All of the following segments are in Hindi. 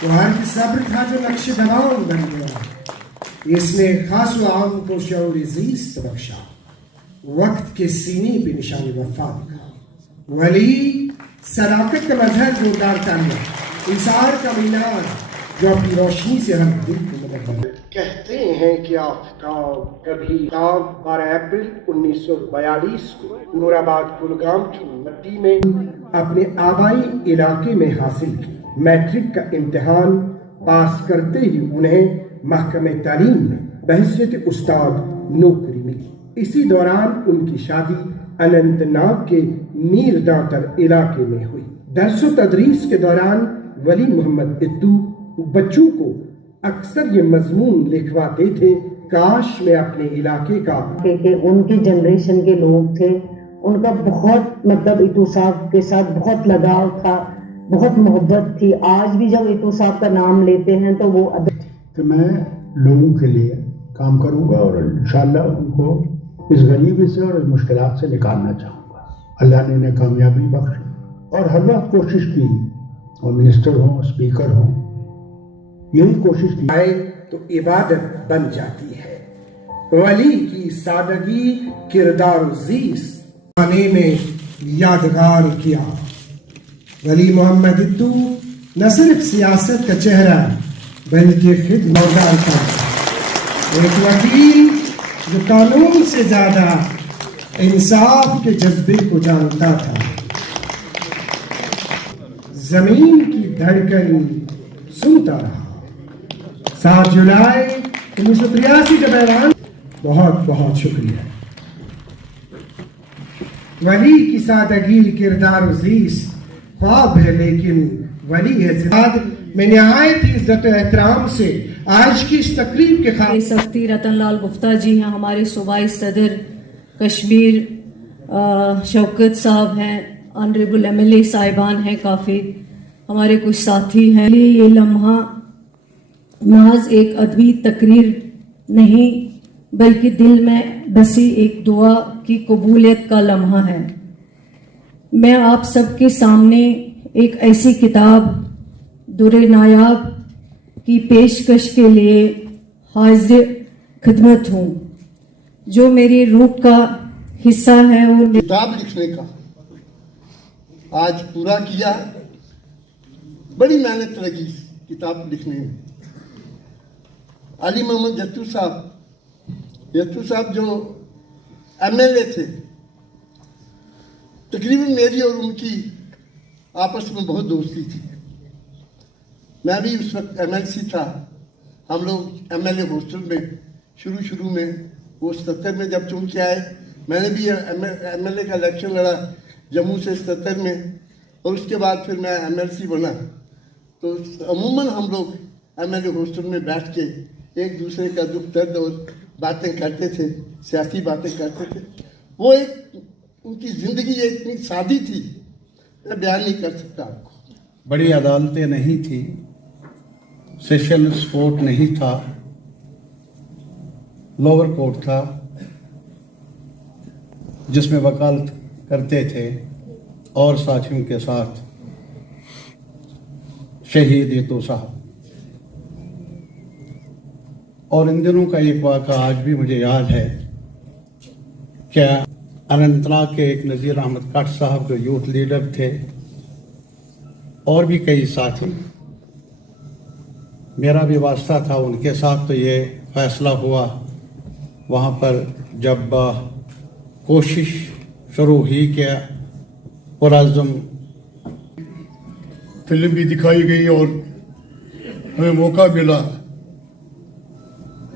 वो हर सब्र था जो नक्श दवाओं बन गया। इसने खास आम को शऊर ज़ीस्त बख्शा, वक्त के सीने पे निशानी वफा दिखा। वली सदाकत का मजहर जोरदार तालियां, इंसार का मीनार जो अपनी रोशनी से हर दिल को मदद बना। कहते हैं कि आफताब कभी ताब 12 अप्रैल 1942 को नूराबाद कुलगाम की मट्टी में अपने आबाई इलाके में हासिल की। मैट्रिक का इम्तिहान पास करते ही उन्हें महकमे तालीम में बहैसियत उस्ताद नौकरी मिली। इसी दौरान उनकी शादी अनंतनाग के मीर दातर इलाके में हुई। दरस तदरीस के दौरान वली मोहम्मद इत्तू बच्चों को अक्सर ये मजमून लिखवाते थे, काश मैं अपने इलाके का के उनकी जनरेशन के लोग थे, उनका बहुत मतलब इत्तू साहब के साथ बहुत लगाव था, बहुत मोहब्बत थी। आज भी जब इत्तू साहब का नाम लेते हैं तो वो तो मैं लोगों के लिए काम करूंगा और इंशाल्लाह उनको इस गरीबी से और इस मुश्किलात से निकालना चाहूँगा। अल्लाह ने उन्हें कामयाबी बख्शी और हर वक्त कोशिश की, और मिनिस्टर हों, स्पीकर हों, यही कोशिश की आए तो इबादत बन जाती है। वली की सादगी किरदार ज़ीस खाने में यादगार किया। वली मोहम्मद इत्तू न सिर्फ सियासत का चेहरा बल्कि खिदमतगार था, एक वकील जो कानून से ज्यादा इंसाफ के जज्बे को जानता था। जमीन की धड़कन सुनता रहा। 7 जुलाई 1983 का ऐलान। बहुत बहुत शुक्रिया। वली की सादगी किरदार अजीज ख्वाब है, लेकिन वली है जिंदाद। मैं निहायत ही इज्जत एहतराम से आज की इस तकरीब के खातिर सख्ती रतन लाल गुप्ता जी हैं, हमारे सूबाई सदर कश्मीर शौकत साहब हैं, ऑनरेबल MLA साहिबान हैं, काफ़ी हमारे कुछ साथी हैं। ये लम्हा नाज एक अदबी तकरीर नहीं बल्कि दिल में बसी एक दुआ की कबूलियत का लम्हा है। मैं आप सबके सामने एक ऐसी किताब दुरे नायाब की पेशकश के लिए हाजिर खिदमत हूँ जो मेरी रूह का हिस्सा है। और किताब लिखने का आज पूरा किया। बड़ी मेहनत लगी किताब लिखने में। अली मोहम्मद यत्तू साहब जो MLA थे, तकरीबन मेरी और उनकी आपस में बहुत दोस्ती थी। मैं भी उस वक्त MLC था। हम लोग MLA हॉस्टल में शुरू में वो 77 में जब चुन के आए, मैंने भी MLA का इलेक्शन लड़ा जम्मू से 77 में, और उसके बाद फिर मैं MLC बना। तो अमूमन हम लोग MLA हॉस्टल में बैठ के एक दूसरे का दुख दर्द और बातें करते थे, सियासी बातें करते थे। वो एक उनकी ज़िंदगी इतनी सादी थी, मैं बयान नहीं कर सकता आपको। बड़ी अदालतें नहीं थी, सेशंस कोर्ट नहीं था, लोअर कोर्ट था जिसमें वकालत करते थे, और साथियों के साथ शहीद इत्तू साहब। और इन दिनों का एक वाक़ा आज भी मुझे याद है। क्या अनंतनाग के एक नज़ीर अहमद कट साहब जो यूथ लीडर थे, और भी कई साथी, मेरा भी वास्ता था उनके साथ। तो ये फैसला हुआ वहाँ पर जब कोशिश शुरू ही किया, पुरअज़्म फिल्म भी दिखाई गई और हमें मौका मिला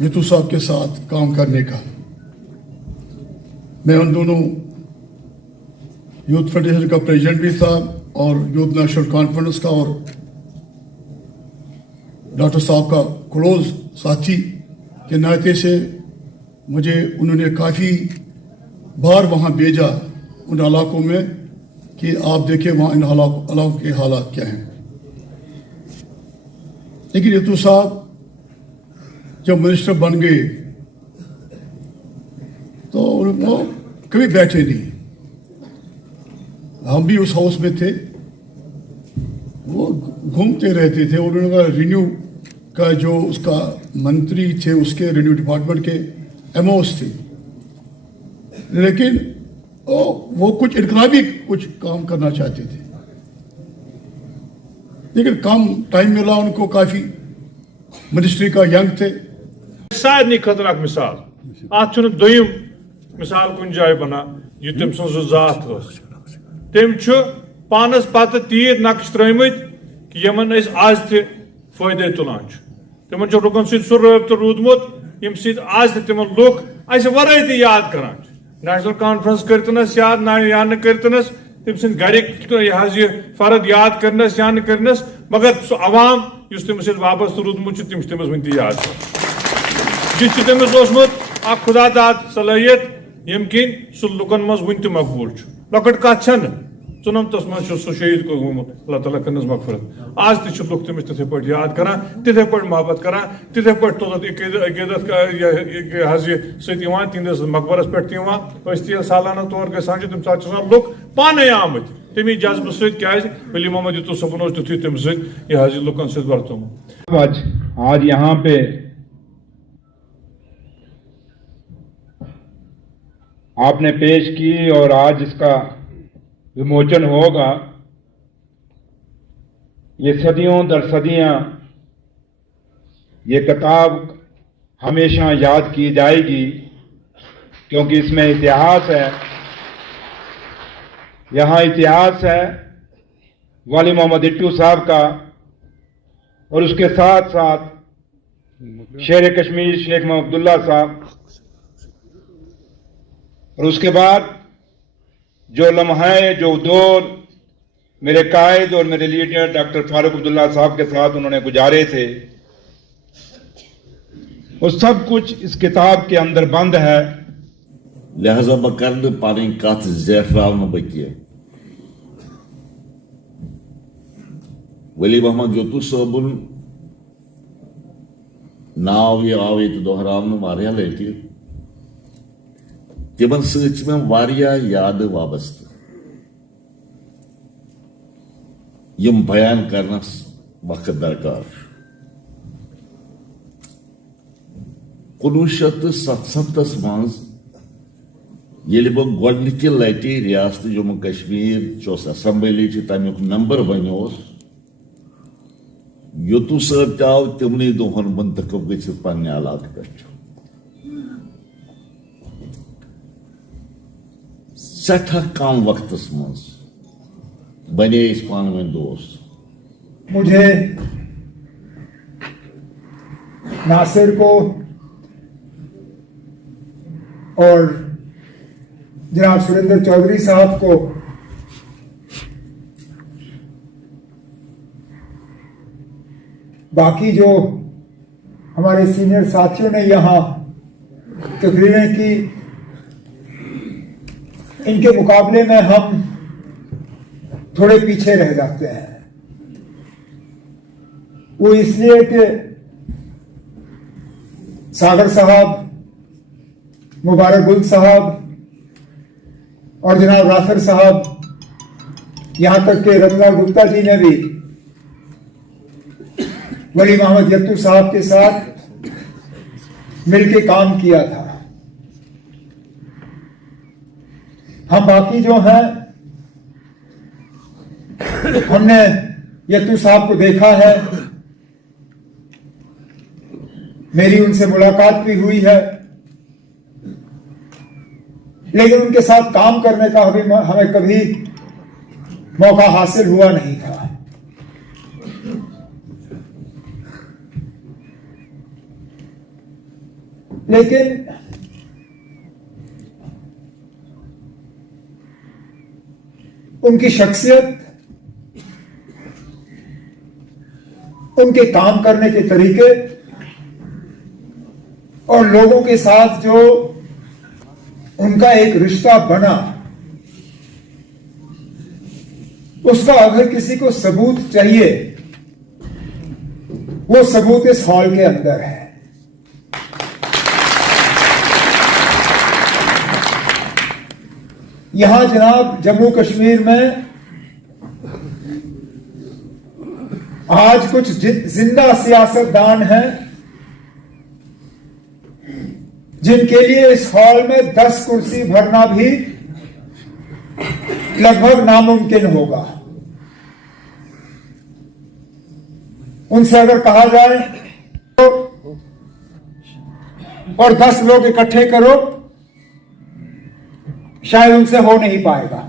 इत्तू साहब के साथ काम करने का। मैं उन दोनों यूथ फेडरेशन का प्रेसिडेंट भी था और यूथ नेशनल कॉन्फ्रेंस का, और डॉक्टर साहब का क्लोज साथी के नाते से मुझे उन्होंने काफ़ी बार वहाँ भेजा उन इलाकों में कि आप देखें वहाँ इन इलाकों के हालात क्या हैं। लेकिन इत्तू साहब जब मिनिस्टर बन गए तो वो कभी बैठे नहीं। हम भी उस हाउस में थे, वो घूमते रहते थे। और उनका रिन्यू का जो उसका मंत्री थे, उसके रिन्यू डिपार्टमेंट के एमओस थे, लेकिन वो कुछ इनकलाबी कुछ काम करना चाहते थे, लेकिन कम टाइम मिला उनको। काफ़ी मिनिस्ट्री का यंग थे। सारे खतर अख मिसाल अत दोयम मिसाल कुन जाए बना यह तम सज जात तम पानस पत तीर नक्श त्रमत कि यमन आज तयदे तुलान तिमन लुकन सह रबत रूदमुत यम आज तिमन लुक अस वराई तह याद करान नेशनल कॉन्फ्रेंस करतनस याद या न करतनस तम सद गरिक यह फर्द याद करनस या न करनस, मगर सह अवाम उस तमिस वाबस्त रूदमुत तम तमिस वन याद यह तमिस ओसमुत खुदा दाद सलाहियत यम किन सह लुकन मज वन मकबूल लकट कत चुनमतस मज सह शहीद गोमुत, अल्लाह ताला करनस मगफरत। आज तह लुक तमिस तिथे पे याद करान, तिथे पे मोहब्बत करान, तिथे पे तोत अकीदत तिंदस मकबरस पे तह सालाना तौर गसान तम सात लुक पाने आमत तमी जज्ब सली मोहम्मद यूसुफ सबन तुथु तम सह लुकन सत वर्तुमुत। आज यहाँ पे आपने पेश की और आज इसका विमोचन होगा। ये सदियों दर सदियां ये किताब हमेशा याद की जाएगी, क्योंकि इसमें इतिहास है। यहाँ इतिहास है वाली मोहम्मद इट्टू साहब का, और उसके साथ साथ शेर कश्मीर शेख मोहम्मद अब्दुल्ला साहब, और उसके बाद जो लम्हे जो दौर मेरे कायद और मेरे लीडर डॉक्टर फारूक अब्दुल्ला साहब के साथ उन्होंने गुजारे थे, वो सब कुछ इस किताब के अंदर बंद है। लिहाजा बह कर पानी कथ ज़ैफरावन बह वली मोहम्मद यूसुफ सबन नाव यह आव ये दोहरावन वारिया लटि तिमन सत याद वाबस्त यम बयान करनस वक्त दरकार। 1977 मज ये बह गोडनिक लटि रियासत जम्मू कश्मीर चोस असम्बली तमिक मेंबर बनियोस, यूसुफ साहब आव तिमन दोहन मुंतखब गि पन्ने इलाके पे सठा कम वक्त मज बने पान वन दोस्त। मुझे नासिर को और जनाब सुरेंद्र चौधरी साहब को बाकी जो हमारे सीनियर साथियों ने यहाँ तकरीरें की, इनके मुकाबले में हम थोड़े पीछे रह जाते हैं। वो इसलिए कि सागर साहब, मुबारक गुल साहब और जनाब राफिर साहब, यहां तक के रतनलाल गुप्ता जी ने भी वली मोहम्मद यत्तू साहब के साथ मिलकर काम किया था। हम बाकी जो हैं, हमने यत्तू साहब को देखा है, मेरी उनसे मुलाकात भी हुई है, लेकिन उनके साथ काम करने का हमें कभी मौका हासिल हुआ नहीं था। लेकिन उनकी शख्सियत, उनके काम करने के तरीके और लोगों के साथ जो उनका एक रिश्ता बना, उसका अगर किसी को सबूत चाहिए, वो सबूत इस हॉल के अंदर है। यहां जनाब जम्मू कश्मीर में आज कुछ जिंदा सियासतदान हैं जिनके लिए इस हॉल में 10 कुर्सी भरना भी लगभग नामुमकिन होगा। उनसे अगर कहा जाए तो और 10 लोग इकट्ठे करो, शायद उनसे हो नहीं पाएगा।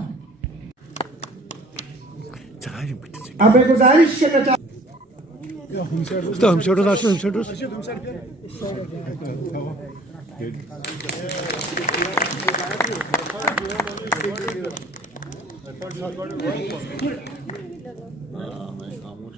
अब मैं गुजारिश करना खामोश